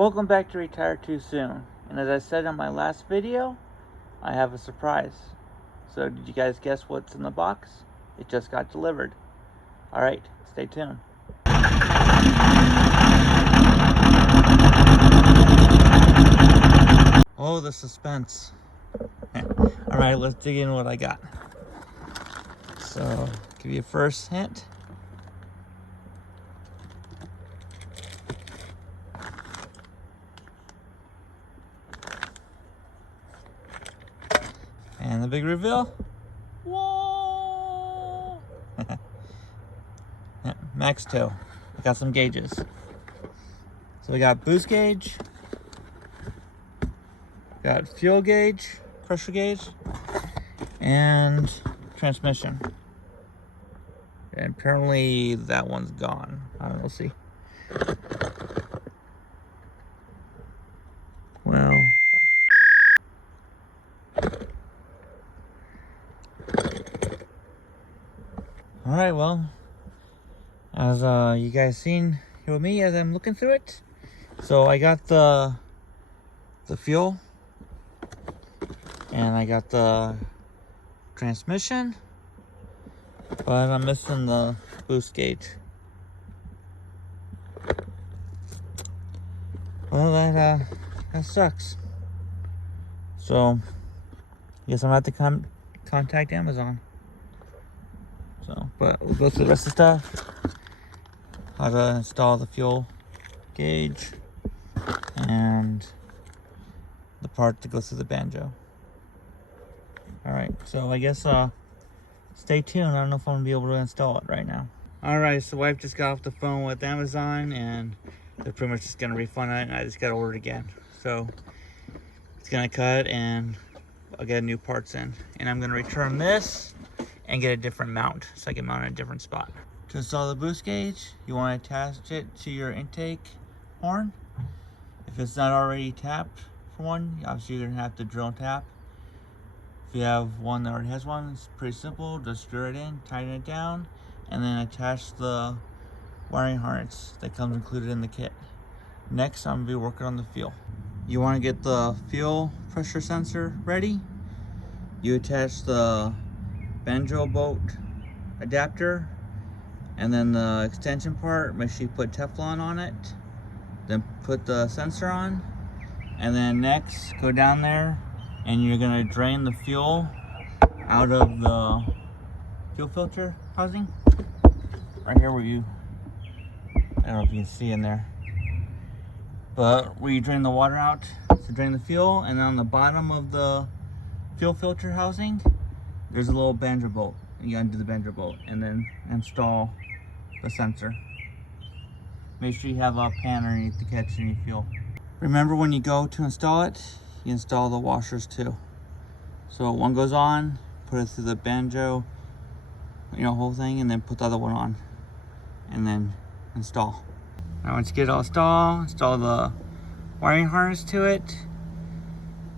Welcome back to Retired Too Soon. And as I said in my last video, I have a surprise. So did you guys guess what's in the box? It just got delivered. Alright, stay tuned. Oh, the suspense. Alright, let's dig in what I got. So, give you a first hint. And the big reveal. Whoa! MaxTow. I got some gauges. So we got boost gauge, got fuel gauge, pressure gauge, and transmission. And apparently that one's gone. I don't know, we'll see. Well, all right, well, as you guys seen here with me as I'm looking through it. So I got the fuel, and I got the transmission, but I'm missing the boost gauge. Well, that sucks. So, I guess I'm gonna have to contact Amazon. So, but we'll go through the rest of the stuff. How to install the fuel gauge and the part that goes through the banjo. Alright, so I guess stay tuned. I don't know if I'm gonna be able to install it right now. Alright, so wife just got off the phone with Amazon and they're pretty much just gonna refund it, and I just gotta order it again. So it's gonna cut and I'll get new parts in, and I'm gonna return this and get a different mount so I can mount it in a different spot. To install the boost gauge, you want to attach it to your intake horn. If it's not already tapped for one, obviously you're gonna have to drill and tap. If you have one that already has one, it's pretty simple. Just screw it in, tighten it down, and then attach the wiring harness that comes included in the kit. Next, I'm gonna be working on the fuel. You want to get the fuel pressure sensor ready. You attach the banjo bolt adapter, and then the extension part, make sure you put Teflon on it. Then put the sensor on, and then next go down there and you're gonna drain the fuel out of the fuel filter housing. Right here where you, I don't know if you can see in there, but where you drain the water out to drain the fuel, and then on the bottom of the fuel filter housing, there's a little banjo bolt. You undo the banjo bolt and then install the sensor. Make sure you have a pan underneath to catch any fuel. Remember, when you go to install it, you install the washers too. So one goes on, put it through the banjo, whole thing, and then put the other one on, and then install. Now once you get it all install the wiring harness to it.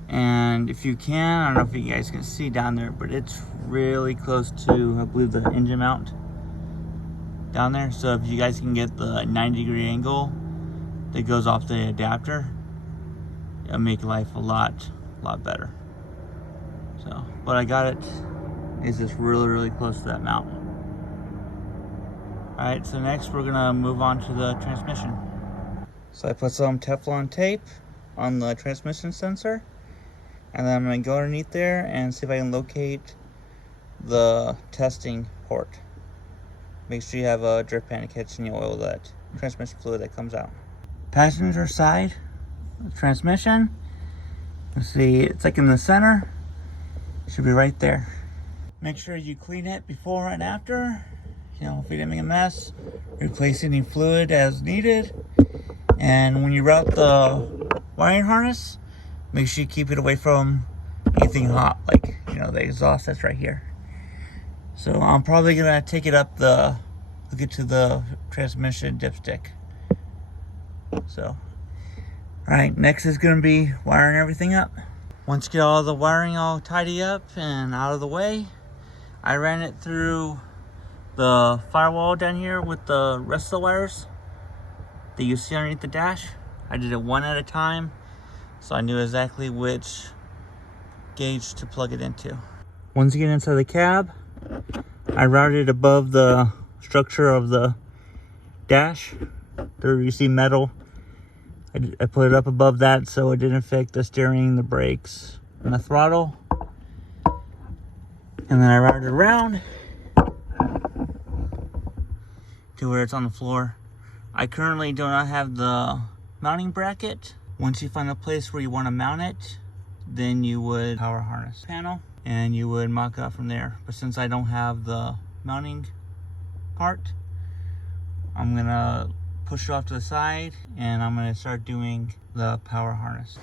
And if you can, I don't know if you guys can see down there, but it's really close to, I believe, the engine mount down there. So if you guys can get the 90-degree angle that goes off the adapter, it'll make life a lot better. So, but I got it. It's just really close to that mount. Alright, so next we're gonna move on to the transmission. So I put some Teflon tape on the transmission sensor, and then I'm gonna go underneath there and see if I can locate the testing port. Make sure you have a drip pan to catch any oil, that transmission fluid that comes out. Passenger side transmission. Let's see, it's like in the center. Should be right there. Make sure you clean it before and after. If you didn't make a mess, replace any fluid as needed. And when you route the wiring harness, make sure you keep it away from anything hot, like the exhaust that's right here. So I'm probably gonna take it up hook it to the transmission dipstick. So, alright, next is gonna be wiring everything up. Once you get all the wiring all tidy up and out of the way, I ran it through the firewall down here with the rest of the wires that you see underneath the dash. I did it one at a time, so I knew exactly which gauge to plug it into. Once you get inside the cab, I routed above the structure of the dash. There you see metal. I put it up above that so it didn't affect the steering, the brakes, and the throttle. And then I routed around to where it's on the floor. I currently do not have the mounting bracket. Once you find a place where you want to mount it, then you would power harness panel and you would mock it up from there. But since I don't have the mounting part, I'm gonna push it off to the side and I'm gonna start doing the power harness.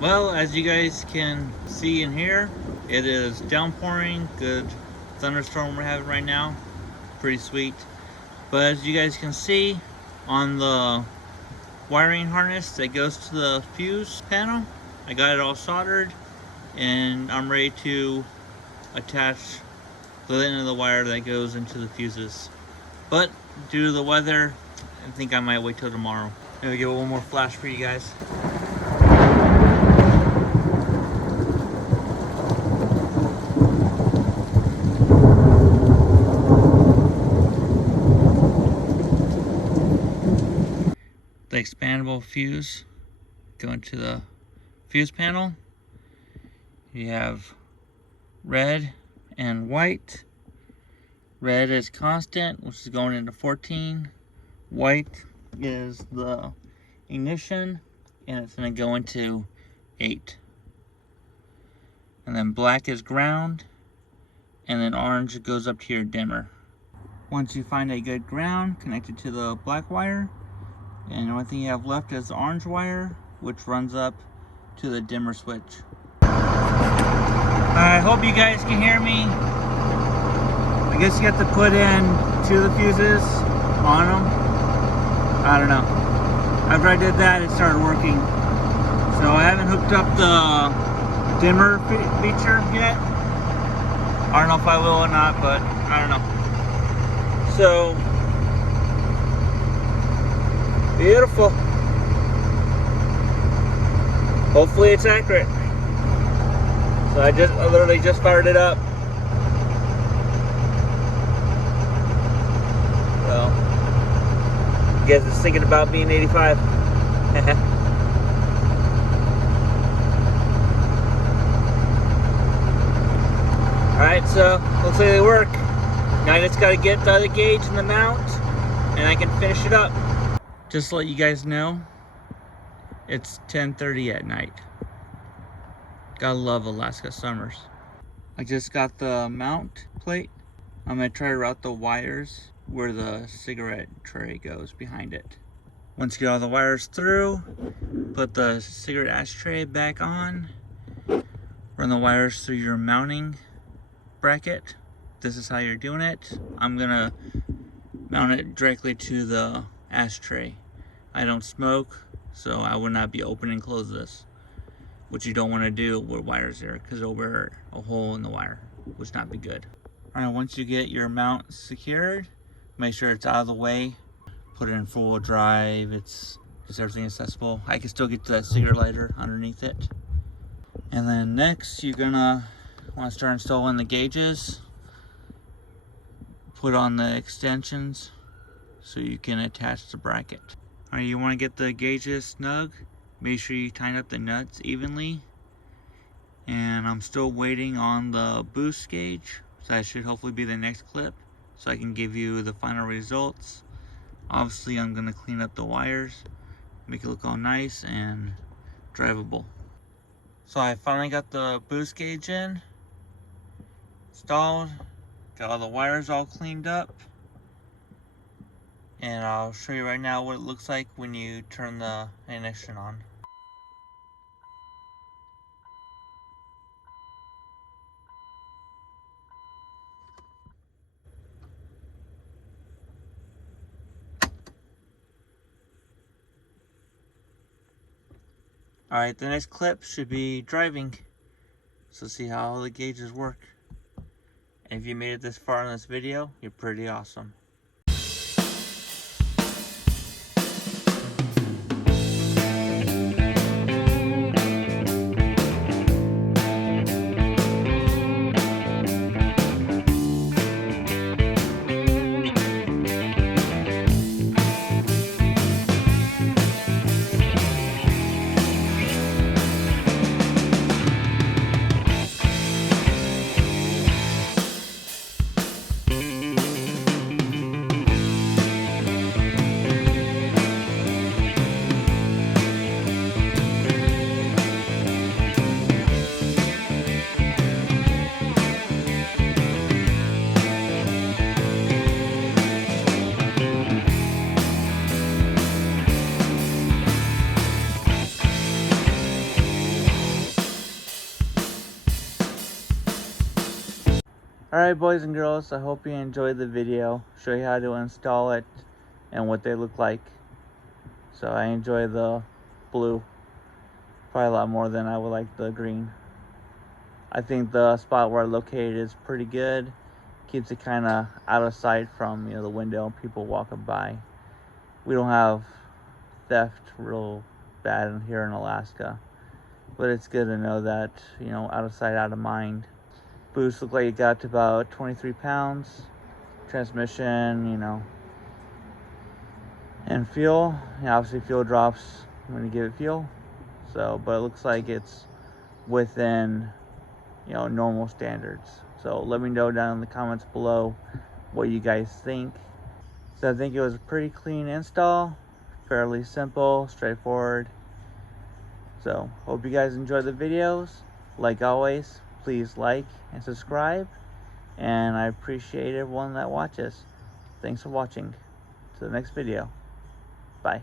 Well, as you guys can see and hear, it is downpouring. Good thunderstorm we're having right now. Pretty sweet. But as you guys can see on the wiring harness that goes to the fuse panel, I got it all soldered and I'm ready to attach the end of the wire that goes into the fuses. But due to the weather, I think I might wait till tomorrow. Maybe get one more flash for you guys. The expandable fuse going to the fuse panel. You have red and white. Red is constant, which is going into 14. White is the ignition, and it's going to go into 8. And then black is ground, and then orange goes up to your dimmer. Once you find a good ground, connect it to the black wire, and the only thing you have left is the orange wire, which runs up to the dimmer switch. I hope you guys can hear me. I guess you have to put in 2 of the fuses on them. I don't know. After I did that, it started working. So I haven't hooked up the dimmer feature yet. I don't know if I will or not, but I don't know. So, beautiful. Hopefully it's accurate. So I literally just fired it up. So, I guess it's thinking about being 85. Alright, so looks like they work. Now I just gotta get the other gauge in the mount and I can finish it up. Just to let you guys know, it's 10:30 at night. Gotta love Alaska summers. I just got the mount plate. I'm gonna try to route the wires where the cigarette tray goes behind it. Once you get all the wires through, put the cigarette ashtray back on, run the wires through your mounting bracket. This is how you're doing it. I'm gonna mount it directly to the ashtray. I don't smoke, so I would not be open and close this, which you don't want to do with wires there because it'll burn a hole in the wire, which would not be good. Alright, once you get your mount secured, make sure it's out of the way. Put it in full drive. It's everything accessible. I can still get that cigarette lighter underneath it. And then next, you're gonna want to start installing the gauges. Put on the extensions so you can attach the bracket. Alright, you want to get the gauges snug. Make sure you tighten up the nuts evenly. And I'm still waiting on the boost gauge. So that should hopefully be the next clip, so I can give you the final results. Obviously, I'm going to clean up the wires, make it look all nice and drivable. So I finally got the boost gauge installed, got all the wires all cleaned up, and I'll show you right now what it looks like when you turn the ignition on. Alright, the next clip should be driving. So see how the gauges work. And if you made it this far in this video, you're pretty awesome. Alright boys and girls, I hope you enjoyed the video. Show you how to install it and what they look like. So I enjoy the blue probably a lot more than I would like the green. I think the spot where I located is pretty good. Keeps it kind of out of sight from the window and people walking by. We don't have theft real bad in here in Alaska, but it's good to know that out of sight, out of mind. Boost looked like it got to about 23 pounds. Transmission, and fuel. Obviously fuel drops when you give it fuel. So, but it looks like it's within, normal standards. So let me know down in the comments below what you guys think. So I think it was a pretty clean install. Fairly simple, straightforward. So hope you guys enjoy the videos. Like always, please like and subscribe, and I appreciate everyone that watches. Thanks for watching. To the next video. Bye.